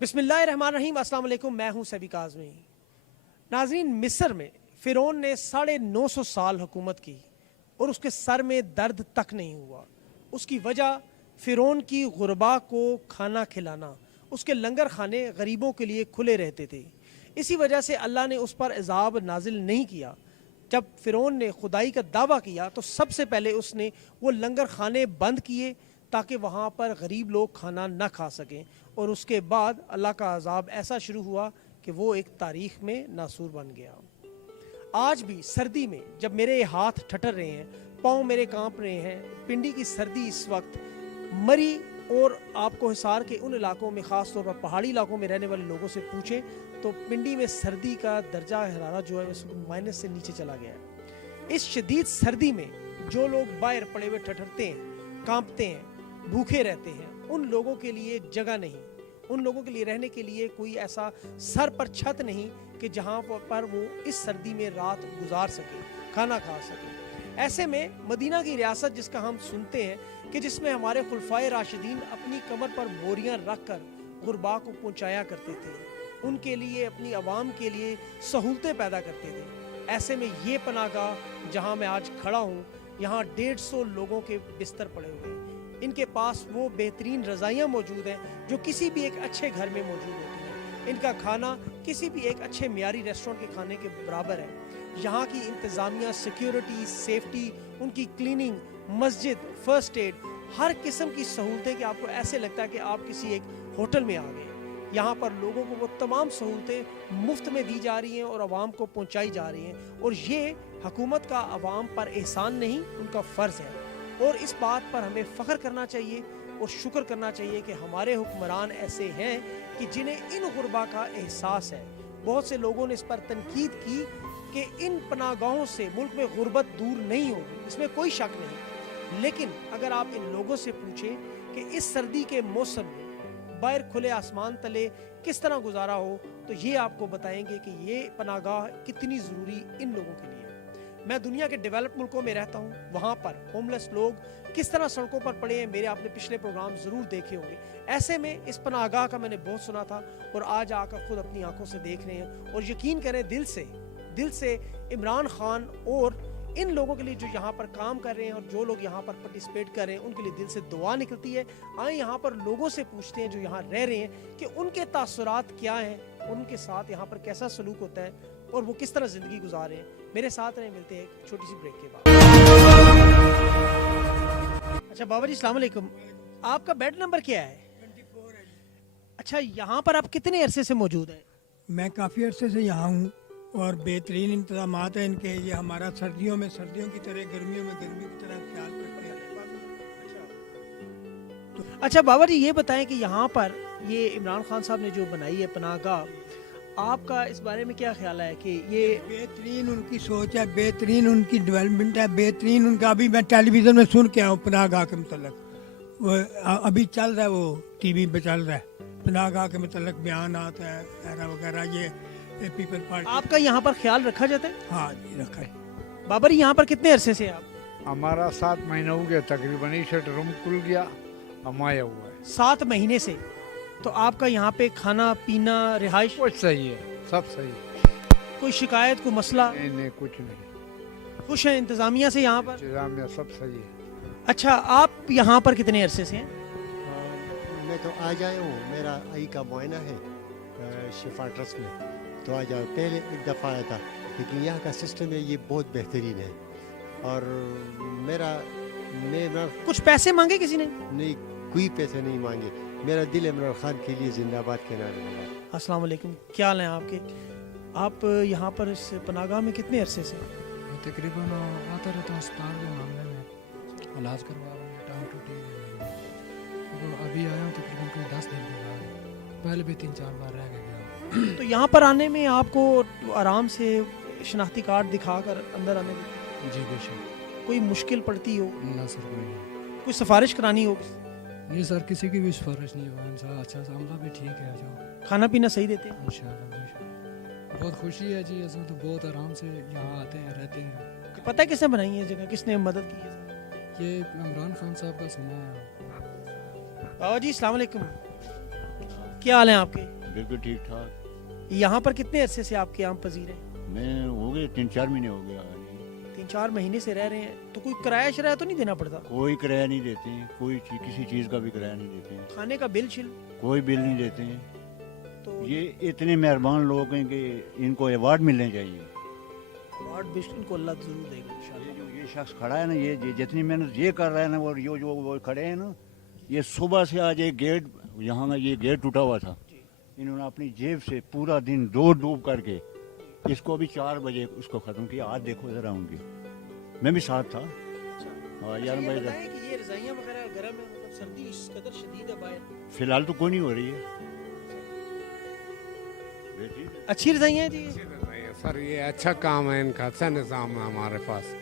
बिस्मिल्लाहिर्रहमानिर्रहीम। अस्सलाम वालेकुम। मैं हूं सभी काज़मी। नाज़रीन, मिस्र में फ़िरौन ने 950 साल हुकूमत की और उसके सर में दर्द तक नहीं हुआ। उसकी वजह फ़िरौन की गुरबा को खाना खिलाना, उसके लंगर खाने गरीबों के लिए खुले रहते थे। इसी वजह से अल्लाह ने उस पर अज़ाब नाजिल नहीं किया। जब फ़िरौन ने खुदाई का दावा किया तो सबसे पहले उसने वो लंगर खाने बंद किए ताकि वहाँ पर गरीब लोग खाना न खा सकें, और उसके बाद अल्लाह का अज़ाब ऐसा शुरू हुआ कि वो एक तारीख़ में नासूर बन गया। आज भी सर्दी में जब मेरे हाथ ठठर रहे हैं, पाँव मेरे कांप रहे हैं, पिंडी की सर्दी इस वक्त मरी, और आपको हिसार के उन इलाकों में, ख़ास तौर पर पहाड़ी इलाकों में रहने वाले लोगों से पूछें तो पिंडी में सर्दी का दर्जा हरारत जो है उसको माइनस से नीचे चला गया है। इस शदीद सर्दी में जो लोग बाहर पड़े हुए ठठरते हैं, कांपते हैं, भूखे रहते हैं, उन लोगों के लिए जगह नहीं, उन लोगों के लिए रहने के लिए कोई ऐसा सर पर छत नहीं कि जहाँ पर वो इस सर्दी में रात गुजार सके, खाना खा सके। ऐसे में मदीना की रियासत, जिसका हम सुनते हैं कि जिसमें हमारे खुलफाए राशिदीन अपनी कमर पर बोरियां रख कर गुरबा को पहुँचाया करते थे, उनके लिए, अपनी आवाम के लिए सहूलतें पैदा करते थे, ऐसे में ये पनाहगाह जहाँ मैं आज खड़ा हूँ, यहाँ 150 लोगों के बिस्तर पड़े हुए हैं। इनके पास वो बेहतरीन रज़ाइयाँ मौजूद हैं जो किसी भी एक अच्छे घर में मौजूद होती हैं। इनका खाना किसी भी एक अच्छे मियारी रेस्टोरेंट के खाने के बराबर है। यहाँ की इंतज़ामिया, सिक्योरिटी, सेफ्टी, उनकी क्लीनिंग, मस्जिद, फर्स्ट एड, हर किस्म की सहूलतें कि आपको ऐसे लगता है कि आप किसी एक होटल में आ गए। यहाँ पर लोगों को वो तमाम सहूलतें मुफ्त में दी जा रही हैं और आवाम को पहुँचाई जा रही हैं, और ये हुकूमत का आवाम पर एहसान नहीं, उनका फ़र्ज़ है। और इस बात पर हमें फ़ख्र करना चाहिए और शुक्र करना चाहिए कि हमारे हुक्मरान ऐसे हैं कि जिन्हें इन गुरबा का एहसास है। बहुत से लोगों ने इस पर तनकीद की कि इन पनाहगाहों से मुल्क में गुरबत दूर नहीं होगी, इसमें कोई शक नहीं। लेकिन अगर आप इन लोगों से पूछें कि इस सर्दी के मौसम में बाहर खुले आसमान तले किस तरह गुजारा हो, तो ये आपको बताएंगे कि ये पनाहगाह कितनी ज़रूरी इन लोगों के लिए। मैं दुनिया के डेवलप मुल्कों में रहता हूँ, वहाँ पर होमलेस लोग किस तरह सड़कों पर पड़े हैं, मेरे आपने पिछले प्रोग्राम ज़रूर देखे होंगे। ऐसे में इस पनाहगाह का मैंने बहुत सुना था और आज आकर ख़ुद अपनी आंखों से देख रहे हैं। और यकीन करें, दिल से इमरान खान और इन लोगों के लिए जो यहाँ पर काम कर रहे हैं और जो लोग यहाँ पर पार्टिसिपेट कर रहे हैं, उनके लिए दिल से दुआ निकलती है। आए यहाँ पर लोगों से पूछते हैं जो यहाँ रह रहे हैं कि उनके तासुरात क्या हैं, उनके साथ यहाँ पर कैसा सलूक होता है और वो किस तरह ज़िंदगी गुजार रहे हैं। मेरे साथ रहे, मिलते हैं एक छोटी सी ब्रेक के बाद। अच्छा बाबा जी, अस्सलाम वालेकुम। आपका बेड नंबर क्या है? 24 है। अच्छा, यहाँ पर आप कितने अरसे से मौजूद हैं? मैं काफ़ी अरसे से यहाँ हूँ और बेहतरीन इंतजामात हैं इनके। ये हमारा सर्दियों में सर्दियों की तरह, गर्मियों में गर्मी की तरह ख्याल करते हैं। अच्छा बाबा जी, ये बताएं कि यहाँ पर ये इमरान खान साहब ने जो बनाई है पनाहगाह, आपका इस बारे में क्या ख्याल है कि ये बेहतरीन उनकी सोच है, बेहतरीन उनकी डेवलपमेंट है, बेहतरीन उनका। अभी मैं टेलीविज़न में सुन के आऊँ पनाहगाह के मतलब, वो अभी चल रहा है, वो टीवी पे चल रहा है, पनाहगाह के मतलब बयान आता है वगैरह वगैरह। ये पीपल पार्टी। आपका यहाँ पर ख्याल रखा जाता है? हाँ जी, रखा है। बाबा जी, यहाँ पर कितने अरसे से आप? हमारा 7 महीना हो गया तकरीबन। इसे रूम खुल गया, हम आया हुआ है 7 महीने से। तो आपका यहाँ पे खाना पीना, रिहाइश कुछ सही है, सब सही है, कोई शिकायत, कोई मसला? नहीं कुछ नहीं। खुश हैं इंतज़ामिया से यहाँ पर? इंतजामिया सब सही है। अच्छा, आप यहाँ पर कितने अरसे से हैं? मैं तो आ जाया हूँ, मेरा आई का मुआयना है शिफा ट्रस्ट में, तो आ जाओ। पहले एक दफ़ा आया था, लेकिन यहाँ का सिस्टम है ये बहुत बेहतरीन है। और मेरा कुछ पैसे मांगे किसी ने? नहीं, कोई पैसे नहीं मांगे। मेरा दिल इमरान खान के लिए जिंदाबाद कहना लगा। अस्सलाम वालेकुम, क्या हाल हैं आपके? आप यहाँ पर इस पनाहगाह में कितने अरसे से? मैं तकरीबन आता रहता हूँ अस्पताल के मामले में, इलाज करवा रहा हूँ, टांग टूटी है। तो अभी आया हूँ तकरीबन कोई 10 दिन के बाद, पहले भी 3-4 बार रह के गया। तो यहाँ पर आने में आपको आराम से शनाख्ती कार्ड दिखाकर अंदर आने देते? जी बेशक। कोई मुश्किल पड़ती हो, ना सर कोई नहीं। कोई सिफारिश करानी हो? नहीं सर, किसी की भी सिफारिश नहीं हुआ। इंसान अच्छा, सामला भी ठीक है। जो खाना पीना सही देते हैं? इंशाल्लाह बेशक। बहुत खुशी है जी, ऐसे तो बहुत आराम से यहाँ आते हैं, रहते हैं। पता है किसने बनाई है जगह, किसने मदद की है? ये इमरान खान साहब का सुना है। बाबा जी, अस्सलाम वालेकुम, क्या हाल है आपके? बिल्कुल ठीक ठाक। यहाँ पर कितने अरसे से आपके यहाँ पजीर हैं? मैं हो गए 3-4 महीने हो गया। 3-4 महीने से रह रहे हैं, तो कोई किराया शराया तो नहीं देना पड़ता? कोई किराया नहीं देते हैं, कोई किसी चीज़ का भी किराया नहीं देते हैं, खाने का बिल शिल? कोई बिल नहीं देते हैं। तो ये इतने मेहरबान लोग हैं कि इनको अवार्ड मिलने चाहिए। अवार्ड बिल इनको अल्लाह जरूर देगा इंशाल्लाह। ये शख्स खड़ा है ना, ये जितनी मेहनत ये कर रहा है ना, और जो वो खड़े हैं ना, ये सुबह से आज एक गेट यहाँ का ये गेट टूटा हुआ था, इन्होंने अपनी जेब से पूरा दिन डूब करके इसको अभी 4 बजे उसको ख़त्म किया। आज देखो ज़रा उनकी, मैं भी साथ था। हाँ यार ये भाई, बताएं कि ये रज़ाइयाँ वगैरह गर्म है, मतलब सर्दी इस कदर शदीद है बाहर? फिलहाल तो कोई नहीं हो रही है। बेटी अच्छी रज़ाइयाँ हैं जी ये? सर ये अच्छा काम है इनका, अच्छा निज़ाम है हमारे पास।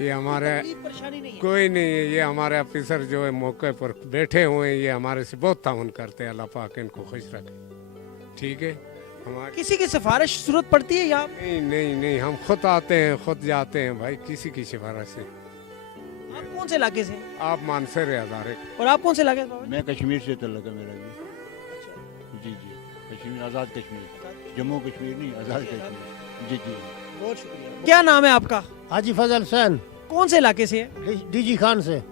ये हमारे तकलीफ परेशानी नहीं है? कोई नहीं है, ये हमारे ऑफिसर जो है मौके पर बैठे हुए हैं, ये हमारे से बहुत ताउन करते हैं। अल्लाह पाक इनको खुश रखे। ठीक है, हमारी किसी की सिफारिश जरूरत पड़ती है यहाँ? नहीं नहीं नहीं, हम खुद आते हैं, खुद जाते हैं भाई, किसी की सिफारिश से। आप कौन से इलाके से हैं? आप मानसर हज़ारे। और आप कौन से इलाके से बाबा जी? मैं कश्मीर से तल्लुक़ है मेरा जी। जी जी, कश्मीर, आज़ाद कश्मीर, जम्मू कश्मीर नहीं, आज़ाद कश्मीर। जी जी, बहुत शुक्रिया। क्या नाम है आपका? हाजी फजल हुसैन, कौन से इलाके से है? डीजी खान से।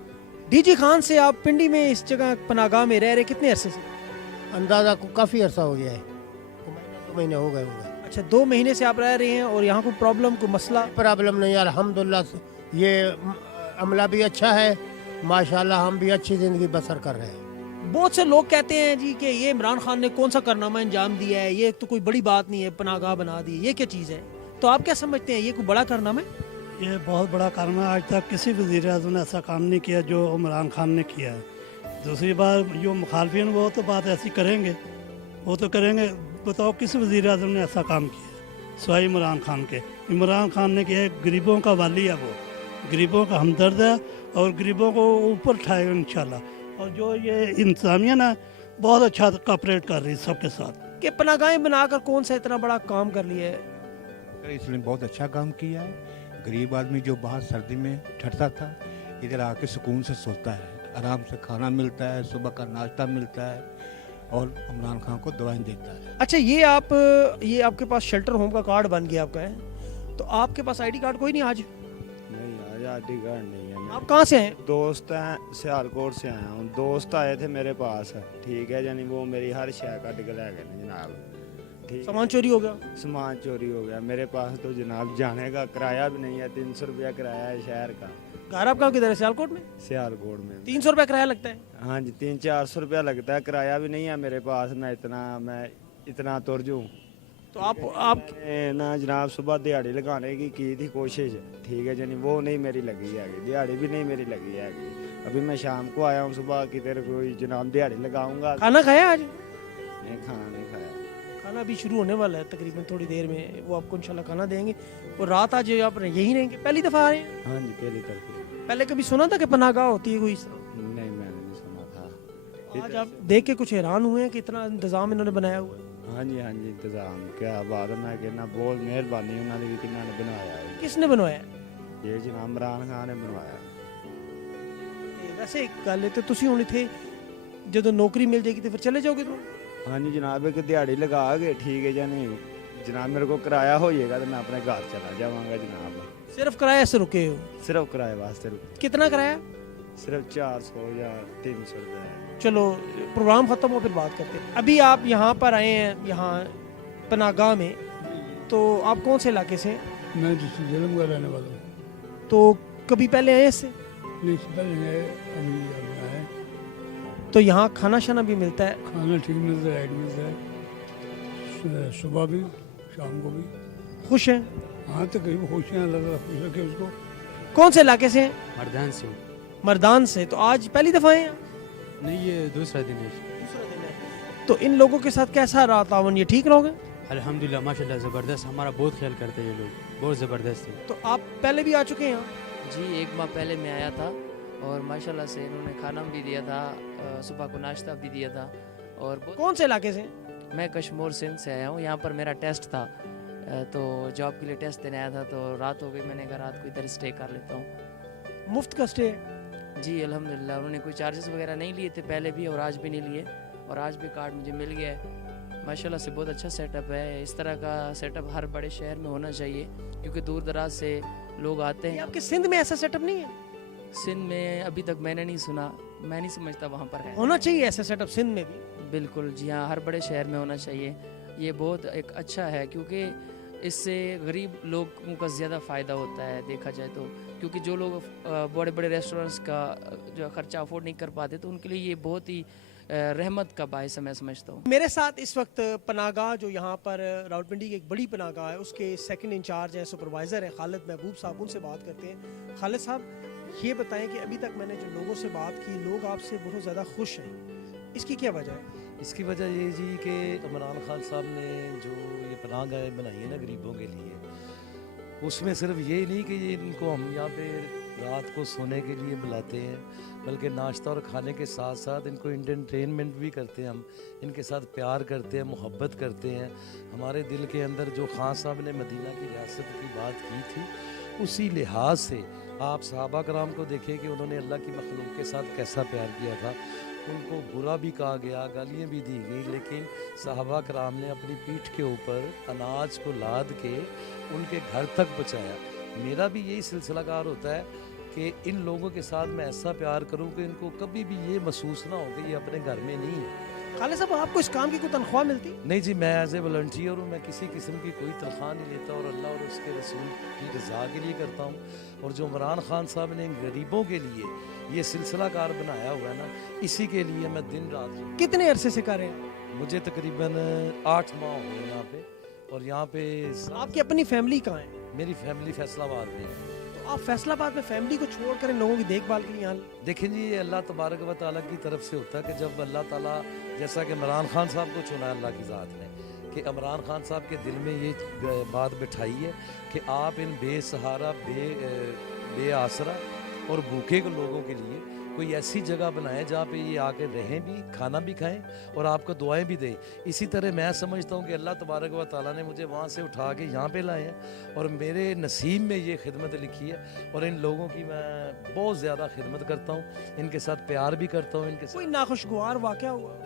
डीजी खान से। आप पिंडी में इस जगह पनागाह में रह रहे कितने अरसे से? अंदाजा को काफ़ी अरसा हो गया है, 2 महीने हो गए होंगे। अच्छा, 2 महीने से आप रह रहे हैं, और यहाँ कोई प्रॉब्लम, कोई मसला? प्रॉब्लम नहीं है अल्हम्दुलिल्लाह। ये अमला भी अच्छा है माशाल्लाह, हम भी अच्छी ज़िंदगी बसर कर रहे हैं। बहुत से लोग कहते हैं जी कि ये इमरान खान ने कौन सा कारनामा अंजाम दिया है, ये तो कोई बड़ी बात नहीं है, पनागाह बना दी, ये क्या चीज़ है? तो आप क्या समझते हैं, ये कोई बड़ा कारनामा है? ये बहुत बड़ा काम है। आज तक किसी वज़ीर आज़म ने ऐसा काम नहीं किया जो इमरान खान ने किया है। दूसरी बात, जो मुखालफिन वो तो बात ऐसी करेंगे, वो तो करेंगे। बताओ किस वज़ीर आज़म ने ऐसा काम किया सिवाय इमरान खान के? इमरान खान ने किया है, गरीबों का वाली है वो, गरीबों का हमदर्द है, और गरीबों को ऊपर उठाएगा इंशाल्लाह। और जो ये इंतज़ामिया ना बहुत अच्छा कॉपरेट कर रही है सबके साथ। कि पनागाहें बनाकर कौन सा इतना बड़ा काम कर लिया है? इसने बहुत अच्छा काम किया है। गरीब आदमी जो बाहर सर्दी में ठहरता था, इधर आके सुकून से सोता है, आराम से खाना मिलता है, सुबह का नाश्ता मिलता है, और इमरान खान को दवाएं देता है। अच्छा, ये आपके पास शेल्टर होम का कार्ड बन गया आपका है, तो आपके पास आईडी कार्ड कोई नहीं आज? नहीं, आज आईडी कार्ड नहीं है। आप कहाँ से हैं? दोस्त हैं, सियालकोट से आया हूँ। दोस्त आए थे मेरे पास, ठीक है, यानी वो मेरी हर शय कट के ले गए जनाब। ठीक, सामान चोरी हो गया? सामान चोरी हो गया मेरे पास, तो जनाब जाने का किराया भी नहीं है। 300 रुपया किराया है शहर का। घर आपका किधर है? सियालकोट में? सियालकोट में 300 रुपया किराया लगता है? हाँ जी, 300-400 रुपया लगता है। किराया भी नहीं है मेरे पास। मैं इतना तुरजूँ तो आप ना जनाब, सुबह दिहाड़ी लगाने की थी कोशिश, ठीक है जानी, वो नहीं मेरी लगी है, दिहाड़ी भी नहीं मेरी लगी है। अभी मैं शाम को आया हूँ, सुबह की तेरे कोई जनाब दिहाड़ी लगाऊंगा। खाना खाया आज? नहीं, खाना नहीं खाया। खाना अभी शुरू होने वाला है, तकरीबन थोड़ी देर में वो आपको इंशाल्लाह खाना देंगे। और रात आज आप यहीं रहेंगे? पहली दफ़ा आ रहे हैं? हाँ जी, पहली तरफ। पहले कभी सुना था कि पनागाह होती है कोई इस तरह? नहीं, मैंने नहीं सुना था। आज आप देख के कुछ हैरान हुए हैं कि इतना इंतजाम इन्होंने बनाया हुआ है? हाँ जी, इंतजाम क्या बात है। मैं कहना बहुत मेहरबानी उन्होंने भी, किन्होंने बनाया है। किसने बनवाया? ये जनाब इमरान खान ने बनवाया। वैसे एक गल है, तो तुसी हुण इत्थे ਜਦੋਂ नौकरी मिल जाएगी तो फिर चले जाओगे तुम? हाँ जी जनाब, एक दिहाड़ी लगा के, ठीक है जानी जनाब, मेरे को किराया हो जाएगा तो मैं अपने घर चला जाऊँगा जनाब। सिर्फ किराए से रुके हो? सिर्फ किराए वास्ते कितना किराया? सिर्फ 400 या 300 रुपये। चलो प्रोग्राम ख़त्म हो फिर बात करते हैं। अभी आप यहाँ पर आए हैं, यहाँ पनागाह में, तो आप कौन से इलाके से हैं? मैं झेलम का रहने वाला हूँ। तो कभी पहले आए इससे? नहीं, इससे पहले है, अभी आए। तो यहाँ खाना शाना भी मिलता है? खाना ठीक मिलता है, राइट मिलता है, सुबह भी शाम को भी। खुश हैं? हाँ, तकरीबन खुशियाँ लग खुश रखे उसको। कौन से इलाके से हैं? मर्दान से हूँ। मर्दान से। तो आज पहली दफ़ा आए हैं? नहीं, ये दूसरा दिन है। दूसरा दिन है। तो इन लोगों के साथ कैसा रहा तावन, ये ठीक रहोगे? अल्हम्दुलिल्लाह माशाल्लाह ज़बरदस्त, हमारा बहुत ख्याल करते हैं ये लोग, बहुत ज़बरदस्त है। तो आप पहले भी आ चुके हैं यहाँ? जी, 1 माह पहले मैं आया था, और माशाल्लाह से इन्होंने खाना भी दिया था, सुबह को नाश्ता भी दिया था। और कौन से इलाके से? मैं कश्मीर सिंध से आया हूँ। यहाँ पर मेरा टेस्ट था, तो जॉब के लिए टेस्ट देने आया था, तो रात हो गई, मैंने कहा रात को इधर स्टे कर लेता हूँ। मुफ्त का स्टे? जी अल्हम्दुलिल्लाह, उन्होंने कोई चार्जेस वगैरह नहीं लिए थे पहले भी, और आज भी नहीं लिए, और आज भी कार्ड मुझे मिल गया है। माशाल्लाह से बहुत अच्छा सेटअप है। इस तरह का सेटअप हर बड़े शहर में होना चाहिए, क्योंकि दूर दराज से लोग आते ये हैं। आपके सिंध में ऐसा सेटअप नहीं है? सिंध में अभी तक मैंने नहीं सुना, मैं नहीं समझता वहाँ पर है। होना चाहिए ऐसा सेटअप सिंध में भी। बिल्कुल जी हाँ, हर बड़े शहर में होना चाहिए। ये बहुत एक अच्छा है, क्योंकि इससे गरीब लोगों का ज़्यादा फ़ायदा होता है देखा जाए तो, क्योंकि जो लोग बड़े बड़े रेस्टोरेंट्स का जो खर्चा अफोर्ड नहीं कर पाते, तो उनके लिए ये बहुत ही रहमत का बायस है, मैं समझता हूँ। मेरे साथ इस वक्त पनागाह जो यहाँ पर रावलपिंडी की एक बड़ी पनागाह है, उसके सेकंड इंचार्ज हैं, सुपरवाइज़र हैं खालिद महबूब साहब, उनसे बात करते हैं। खालिद साहब, ये बताएं कि अभी तक मैंने जो लोगों से बात की, लोग आपसे बहुत ज़्यादा खुश हैं, इसकी क्या वजह है? इसकी वजह ये जी कि इमरान खान साहब ने जो ये पनाहगाह बनाई है ना गरीबों के लिए, उसमें सिर्फ ये नहीं कि ये इनको हम यहाँ पे रात को सोने के लिए बुलाते हैं, बल्कि नाश्ता और खाने के साथ साथ इनको एंटरटेनमेंट भी करते हैं। हम इनके साथ प्यार करते हैं, मोहब्बत करते हैं। हमारे दिल के अंदर जो खान साहब ने मदीना की रियासत की बात की थी, उसी लिहाज से आप सहाबा कराम को देखें कि उन्होंने अल्लाह की मखलूक के साथ कैसा प्यार किया था। उनको बुरा भी कहा गया, गालियाँ भी दी गई, लेकिन सहाबा कराम ने अपनी पीठ के ऊपर अनाज को लाद के उनके घर तक पहुँचाया। मेरा भी यही सिलसिलाकार होता है कि इन लोगों के साथ मैं ऐसा प्यार करूं कि इनको कभी भी ये महसूस ना हो कि ये अपने घर में नहीं है। खालिद साहब, आपको इस काम की कोई तनख्वाह मिलती? नहीं जी, मैं एज ए वॉलंटियर हूँ, मैं किसी किस्म की कोई तनख्वाह नहीं लेता और अल्लाह और उसके रसूल की रज़ा के लिए करता हूँ। और जो इमरान खान साहब ने गरीबों के लिए ये सिलसिलाकार बनाया हुआ है ना, इसी के लिए मैं दिन रात। कितने अरसे से कर रहे हैं? मुझे तकरीबन 8 माह हो गए यहाँ पे। और यहाँ पे आपकी अपनी फैमिली कहाँ है? मेरी फैमिली फैसलाबाद में है। आप फैसलाबाद में फैमिली को छोड़कर इन लोगों की देखभाल के लिए यहाँ? देखें जी, ये अल्लाह तबारक व तआला की तरफ से होता है कि जब अल्लाह ताला, जैसा कि इमरान खान साहब को चुना अल्लाह की ज़ात ने, कि इमरान खान साहब के दिल में ये बात बिठाई है कि आप इन बेसहारा बेआसरा और भूखे लोगों के लिए कोई ऐसी जगह बनाएं जहाँ पे ये आके रहें भी, खाना भी खाएं और आपको दुआएं भी दें। इसी तरह मैं समझता हूँ कि अल्लाह तबारक व तआला ने मुझे वहाँ से उठा के यहाँ पे लाए हैं और मेरे नसीब में ये खिदमत लिखी है। और इन लोगों की मैं बहुत ज़्यादा खिदमत करता हूँ, इनके साथ प्यार भी करता हूँ। इनके कोई नाखुशगवार वाक़या हुआ?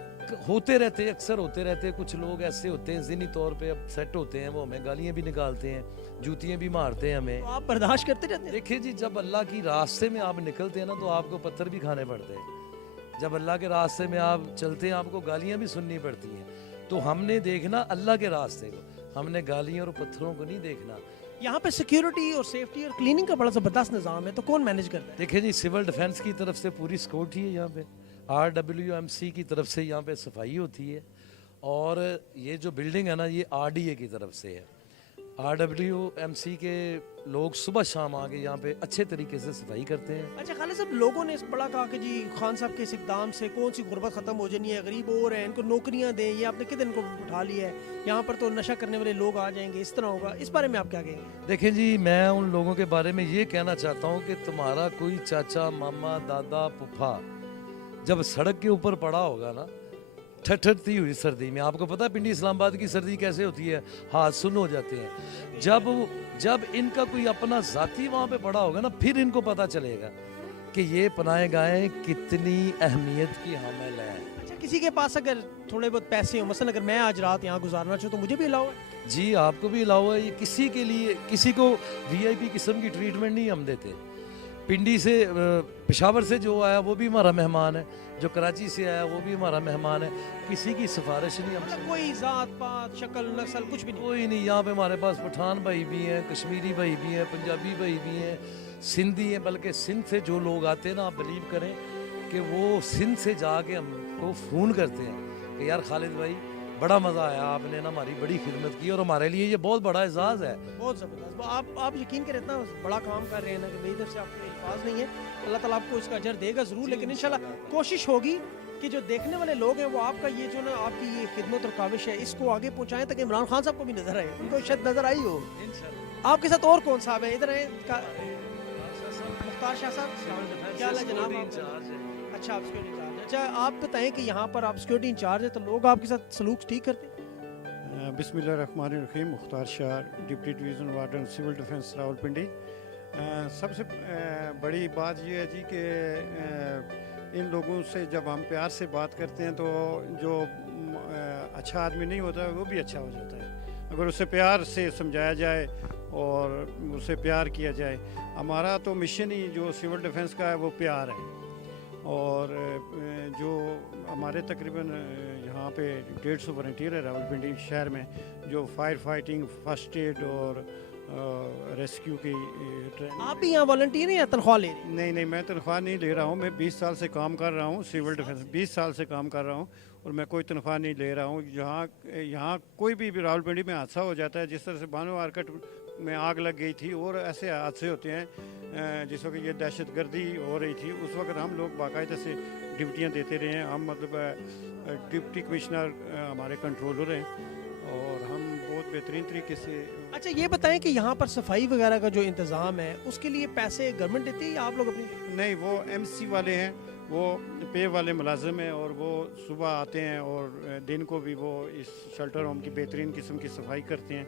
होते रहते, अक्सर होते रहते। कुछ लोग ऐसे होते हैं ज़िनी तौर पे अब सेट होते हैं, वो हमें गालियाँ भी निकालते हैं, जूतियाँ भी मारते हैं हमें। तो आप बर्दाश्त करते रहते हैं? देखिए जी, जब अल्लाह की रास्ते में आप निकलते हैं ना, तो आपको पत्थर भी खाने पड़ते हैं। जब अल्लाह के रास्ते में आप चलते हैं, आपको गालियाँ भी सुननी पड़ती हैं। तो हमने देखना अल्लाह के रास्ते को, हमने गालियों और पत्थरों को नहीं देखना। यहाँ पे सिक्योरिटी और सेफ्टी और क्लीनिंग का बड़ा ज़बरदस्त निज़ाम है, तो कौन मैनेज करता है? देखिए जी, सिविल डिफेंस की तरफ से पूरी सिक्योरिटी है यहाँ पे, RWMC की तरफ से यहाँ पे सफाई होती है। और ये जो बिल्डिंग है ना, ये RDA की तरफ से है। RWMC के लोग सुबह शाम आके यहाँ पे अच्छे तरीके से सफाई करते हैं। अच्छा खालिद साहब, लोगों ने इस बड़ा कहा कि जी खान साहब के इस इकदाम से कौन सी गुर्बत ख़त्म हो जानी है, गरीब और हैं, इनको नौकरियाँ दें, ये आपने कितने इनको उठा लिया है, यहाँ पर तो नशा करने वाले लोग आ जाएंगे, इस तरह होगा। इस बारे में आप क्या कहेंगे? देखें जी, मैं उन लोगों के बारे में ये कहना चाहता हूँ कि तुम्हारा कोई चाचा, मामा, दादा, फूफा जब सड़क के ऊपर पड़ा होगा ना, ठठरती हुई सर्दी में, आपको पता है पिंडी इस्लामाबाद की सर्दी कैसे होती है, हाथ सुन्न हो जाते हैं। जब इनका कोई अपना जाती वहाँ पे पड़ा होगा ना, फिर इनको पता चलेगा कि ये पनाहे गाहें कितनी अहमियत की हामिल है। अच्छा, किसी के पास अगर थोड़े बहुत पैसे हो, मसलन अगर मैं आज रात यहाँ गुजारना चाहूँ तो मुझे भी अलाउ है? जी, आपको भी अलाउ है। ये किसी के लिए, किसी को VIP किस्म की ट्रीटमेंट नहीं हम देते। पिंडी से, पेशावर से जो आया वो भी हमारा मेहमान है, जो कराची से आया वो भी हमारा मेहमान है। किसी की सिफारिश नहीं हमसे। कोई जात पात शक्ल नस्ल कुछ भी नहीं? कोई नहीं। यहाँ पे हमारे पास पठान भाई भी हैं, कश्मीरी भाई भी हैं, पंजाबी भाई भी हैं, सिंधी हैं। बल्कि सिंध से जो लोग आते हैं ना, आप बिलीव करें कि वो सिंध से जाके हमको फ़ोन करते हैं कि यार खालिद भाई, बड़ा मज़ा आया, आपने ना हमारी बड़ी खिदमत की और हमारे लिए ये बहुत बड़ा एजाज़ है। बहुत ज़बरदस्त। आप यकीन करें, इतना बड़ा काम कर रहे हैं ना कि मेरी तरफ से आपको अल्फाज नहीं है। अल्लाह ताला आपको इसका अजर देगा ज़रूर, लेकिन इंशाल्लाह कोशिश होगी कि जो देखने वाले लोग हैं वो आपका ये जो ना आपकी ये खिदमत और काविश है, इसको आगे पहुँचाएं ताकि इमरान खान साहब को भी नज़र आए, उनको शायद नज़र आई हो। आपके साथ और कौन साहब है? इधर है मुख्तार शाह साहब, क्या हाल है जनाब? अच्छा, आप सिक्योरिटी इंचार्ज। अच्छा, आप बताएं कि यहाँ पर आप सिक्योरिटी इंचार्ज है, तो लोग आपके साथ सलूक ठीक करते हैं? बिस्मिल्लाहिर्रहमानिर्रहीम। Mukhtar Shah, deputy division warden civil defence Rawalpindi. सबसे बड़ी बात यह है जी कि इन लोगों से जब हम प्यार से बात करते हैं तो जो अच्छा आदमी नहीं होता वो भी अच्छा हो जाता है अगर उसे प्यार से समझाया जाए और उसे प्यार किया जाए। हमारा तो मिशन ही जो सिविल डिफेंस का है वो प्यार है। और जो हमारे तकरीबन यहाँ पे 150 वॉलंटियर है रावलपिंडी शहर में जो फायर फाइटिंग, फर्स्ट एड और रेस्क्यू की ट्रेनिंग। आप भी यहाँ वॉलंटियर हैं या तनख्वाह ले रहे हैं? नहीं, मैं तनख्वाह नहीं ले रहा हूँ। मैं 20 साल से काम कर रहा हूँ सिविल डिफेंस, 20 साल से काम कर रहा हूँ और मैं कोई तनख्वाह नहीं ले रहा हूँ। यहाँ कोई भी रावलपिंडी में हादसा हो जाता है, जिस तरह से बानो मार्केट में आग लग गई थी और ऐसे हादसे होते हैं जिस वक्त ये दहशत गर्दी हो रही थी, उस वक्त हम लोग बाकायदा से ड्यूटियाँ देते रहे हैं। हम मतलब डिप्टी कमिश्नर हमारे कंट्रोलर हैं और हम बहुत बेहतरीन तरीके से। अच्छा ये बताएं कि यहाँ पर सफाई वगैरह का जो इंतज़ाम है उसके लिए पैसे गवर्नमेंट देती है या आप लोग अपनी? नहीं, वो MC वाले हैं, वो पे वाले मुलाजिम हैं और वो सुबह आते हैं और दिन को भी वो इस शेल्टर होम की बेहतरीन किस्म की सफाई करते हैं।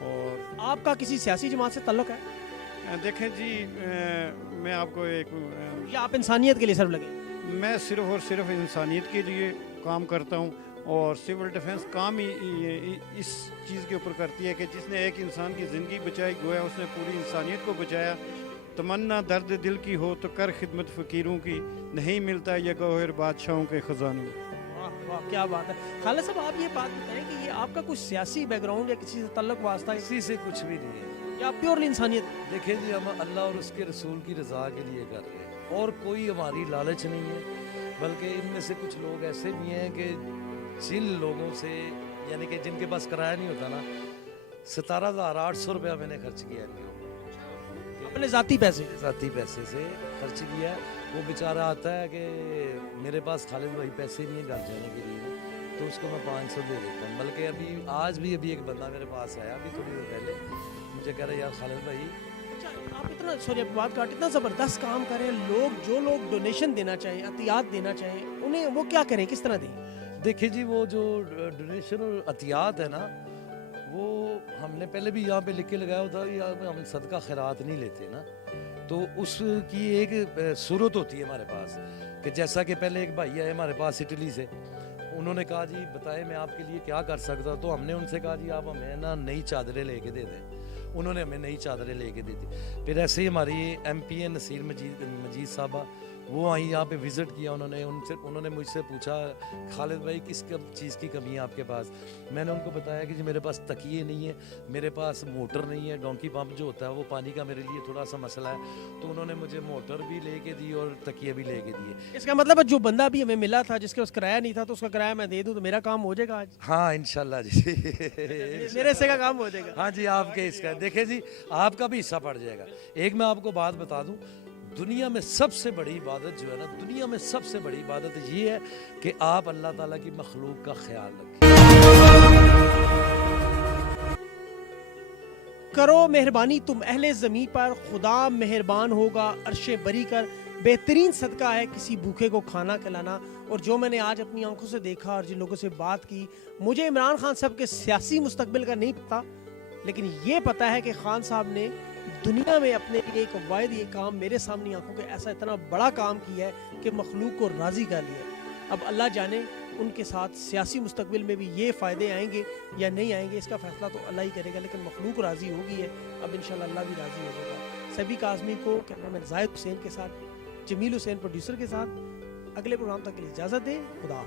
और आपका किसी सियासी जमात से ताल्लुक़ है? देखें जी, मैं आपको एक या आप इंसानियत के लिए सिर्फ लगे? मैं सिर्फ और सिर्फ इंसानियत के लिए काम करता हूँ और सिविल डिफेंस काम ही इस चीज़ के ऊपर करती है कि जिसने एक इंसान की ज़िंदगी बचाई, गोया उसने पूरी इंसानियत को बचाया। तमन्ना दर्द दिल की हो तो कर खिदमत फ़कीरों की, नहीं मिलता ये गौहर बादशाहों के ख़जानों। वाह वाह, क्या बात है। खालिद साहब आप ये बात बताएं कि ये आपका कुछ सियासी बैकग्राउंड या किसी से ताल्लुक़ वास्ता है? किसी से कुछ भी नहीं है, या प्योरली इंसानियत? देखिए जी, हम अल्लाह और उसके रसूल की रज़ा के लिए कर रहे हैं और कोई हमारी लालच नहीं है। बल्कि इनमें से कुछ लोग ऐसे भी हैं कि जिन लोगों से, यानी कि जिनके पास किराया नहीं होता ना, 17,800 रुपया मैंने खर्च किया है अपने ज़ाती पैसे से खर्च किया। वो बेचारा आता है कि मेरे पास खालिद भाई पैसे नहीं है घर जाने के लिए, तो उसको मैं 500 दे देता हूँ। बल्कि आज भी एक बंदा मेरे पास आया अभी थोड़ी देर पहले, मुझे कह रहा है यार खालिद भाई। आप इतना, सॉरी आप बात काट, इतना ज़बरदस्त काम करें, जो लोग डोनेशन देना चाहें, अतियात देना चाहें, उन्हें वो क्या करें, किस तरह दें? देखिए जी, वो जो डोनेशन और अतियात है ना, वो हमने पहले भी यहाँ पे लिख के लगाया होता है, यहाँ पे हम सदका खैरात नहीं लेते ना, तो उसकी एक सूरत होती है हमारे पास कि जैसा कि पहले एक भाई आए हमारे पास इटली से, उन्होंने कहा जी बताएं मैं आपके लिए क्या कर सकता हूँ। तो हमने उनसे कहा जी आप हमें ना नई चादरें लेके दे दें। उन्होंने हमें नई चादरें लेके दी थी। फिर ऐसे ही हमारी MP है नसीर मजीद साहबा, वो आई यहाँ पे विज़िट किया उन्होंने मुझसे पूछा खालिद भाई किस चीज़ की कमी है आपके पास। मैंने उनको बताया कि जी मेरे पास तकिए नहीं है, मेरे पास मोटर नहीं है, डोंकी पंप जो होता है वो पानी का मेरे लिए थोड़ा सा मसला है। तो उन्होंने मुझे मोटर भी लेके दी और तकिए भी लेके दिए। इसका मतलब जो बंदा अभी हमें मिला था जिसके पास किराया नहीं था, तो उसका किराया मैं दे दूँ तो मेरा काम हो जाएगा आज? हाँ इंशाल्लाह जी मेरे हिस्से का काम हो जाएगा। हाँ जी, आपके इसका देखिए जी, आपका भी हिस्सा पड़ जाएगा। एक मैं आपको बात बता दूं, दुनिया में सबसे बड़ी इबादत जो है ना, दुनिया में सबसे बड़ी इबादत ये है कि आप अल्लाह ताला की मखलूक का ख्याल रखें। करो मेहरबानी तुम अहले ज़मीन पर, खुदा मेहरबान होगा अर्शे बरी कर। बेहतरीन सदका है किसी भूखे को खाना खिलाना। और जो मैंने आज अपनी आंखों से देखा और जिन लोगों से बात की, मुझे इमरान खान साहब के सियासी मुस्तकबिल का नहीं पता, लेकिन ये पता है कि खान साहब ने दुनिया में अपने लिए एक वायद ये काम मेरे सामने आंखों के ऐसा इतना बड़ा काम किया है कि मखलूक को राज़ी कर लिया। अब अल्लाह जाने उनके साथ सियासी मुस्तकबिल में भी ये फ़ायदे आएंगे या नहीं आएंगे, इसका फ़ैसला तो अल्लाह ही करेगा, लेकिन मखलूक राज़ी होगी है। अब इंशाल्लाह अल्लाह भी राज़ी हो जाएगा। सभी काज़मी को कैमरामैन जाहिद हुसैन के साथ, जमील हुसैन प्रोड्यूसर के साथ, अगले प्रोग्राम तक के लिए इजाज़त दें। खुदा हाफ़िज़।